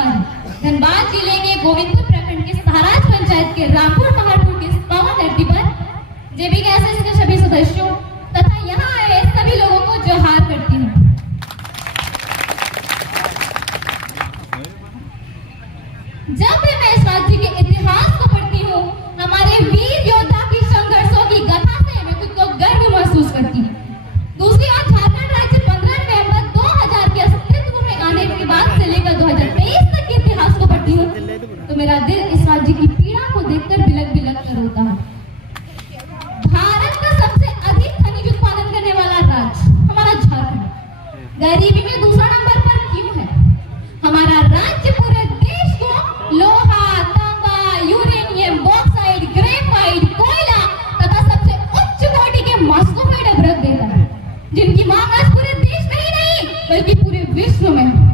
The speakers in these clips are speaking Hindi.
आभार है। धनबाद जिले के गोविंदपुर प्रखंड के सहाराज पंचायत के रामपुर पहाड़पुर के पावन धरती पर जेबी गैसेस के सभी सदस्यों तथा यहाँ आए सभी लोगों को जोहार करती हूँ। जब भी मैं इस राज्य के इतिहास को पढ़ती हूँ, हमारे वीर योद्धा की संघर्षों की गाथा से मैं खुद को गर्व महसूस करती हूँ। दूसरी ओर झारखंड राज्य 15 नवंबर 2000 के अस्तित्व में आने के बाद से लेकर 2023 तक के इतिहास को पढ़ती हूँ तो मेरा दिल इस राज्य की पीड़ा को देखकर बिलक बिलक कर रोता है। भारत का सबसे अधिक खनिज उत्पादन करने वाला राज्य हमारा झारखंड गरीबी में दूसरा नंबर पर क्यों है? हमारा राज्य पूरे देश को लोहा, तांबा, यूरेनियम, बॉक्साइट, ग्रेफाइट, कोयला तथा सबसे उच्च कोटि के मॉस्कोफाइड अभ्रक देता है, जिनकी मांग आज पूरे देश में ही नहीं बल्कि पूरे विश्व में है।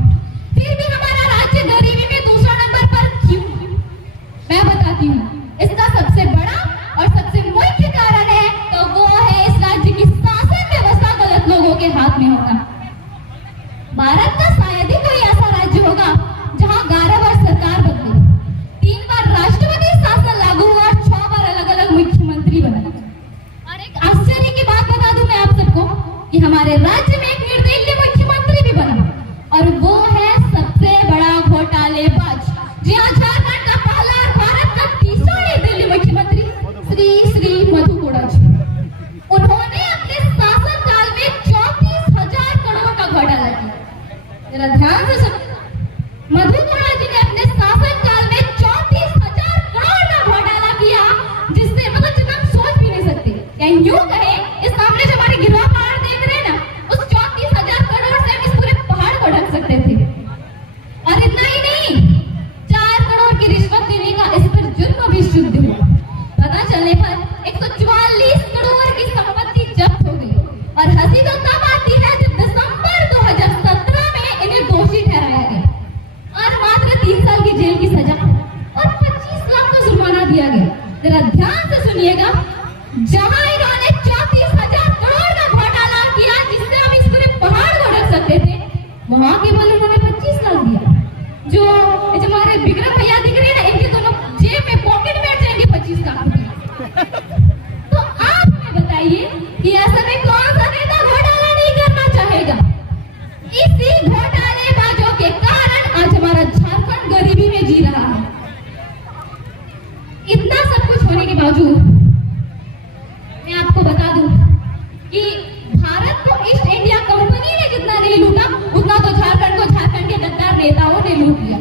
फिर भी हमारा राज्य गरीबी में दूसरा नंबर पर क्यों? मैं बताती हूँ। इसका सबसे बड़ा और सबसे मुख्य कारण है तो वो है इस राज्य की शासन व्यवस्था गलत लोगों के हाथ में होना। भारत का शायद ही कोई ऐसा राज्य होगा जहाँ 11 बार सरकार बदली, 3 बार राष्ट्रपति शासन लागू हुआ और 6 बार अलग अलग मुख्यमंत्री बने। और एक आश्चर्य की बात बता दूं मैं आप सबको कि हमारे राज्य में एक निर्दलीय मुख्यमंत्री भी बना और वो है सबसे बड़ा घोटालेबाज। जी हाँ, झारखंड का पहला और भारत का तीसरा निर्दलीय मुख्यमंत्री श्री मधु कोड़ा जी। उन्होंने अपने शासन काल में 34,000 करोड़ का घोटाला किया। जरा ध्यान से सुनो, मधु कोड़ा जी ने अपने शासन काल में 34,000 करोड़ का घोटाला किया, जिससे मतलब जितना हम सोच भी नहीं सकते। या यूं कहे, इस सामने जो हमारे गिरवा पहाड़ देख रहे हैं ना, उस 34,000 करोड़ से हम इस पूरे पहाड़ को ढक सकते थे। और इतना ही नहीं, 4 करोड़ की रिश्वत देने का इस पर जुर्म भी सिद्ध हुआ। पता चलने पर 144 करोड़ की संपत्ति जब्त हो गई। और हंसी तो तब आती है जब दिसंबर 2017 में इन्हें दोषी ठहराया गया और मात्र 3 साल की जेल की सजा और 25 लाख का जुर्माना दिया गया। जरा ध्यान से सुनिएगा, जहां इन्होंने 34,000 करोड़ का घोटाला किया जिससे हम इस पूरे पहाड़ को ढक सकते थे, वहां केवल उन्होंने 25 लाख दिया। जो हमारे विक्रम भैया दिख रहे हैं ना, इनके दोनों जेब में पॉकेट में जाएंगे 25 लाख रुपए। तो आप हमें बताइए कि ऐसा में कौन सा नेता घोटाला नहीं करना चाहेगा? इसी घोटालेबाजों के कारण आज हमारा झारखंड गरीबी में जी रहा है। इतना सब कुछ होने के बावजूद मैं आपको बता दूं कि भारत को ईस्ट इंडिया कंपनी ने जितना नहीं लूटा, उतना तो झारखंड को झारखंड के गद्दार नेताओं ने लूट लिया।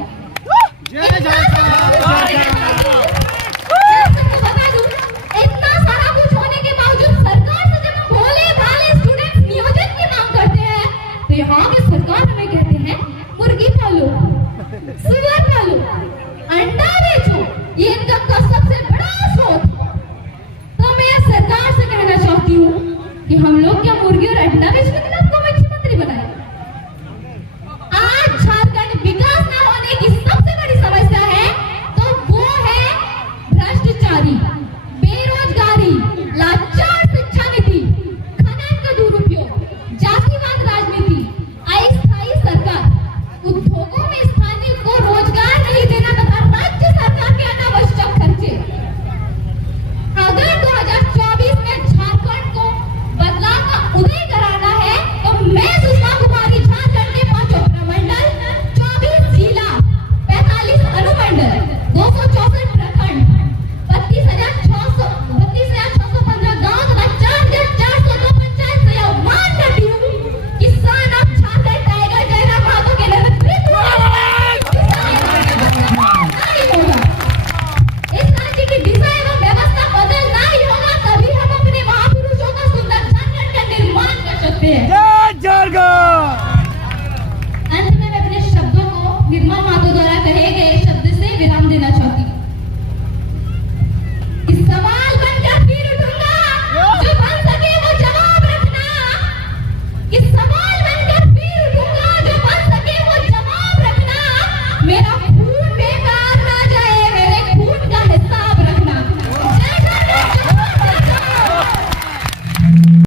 इतना सारा कुछ होने के बावजूद सरकार से जब हम भोले भाले स्टूडेंट्स नियोजन की मांग करते हैं तो यहाँ की सरकार हमें कहते हैं मुर्गी पालो, सुअर पालो, अंडा बेचो,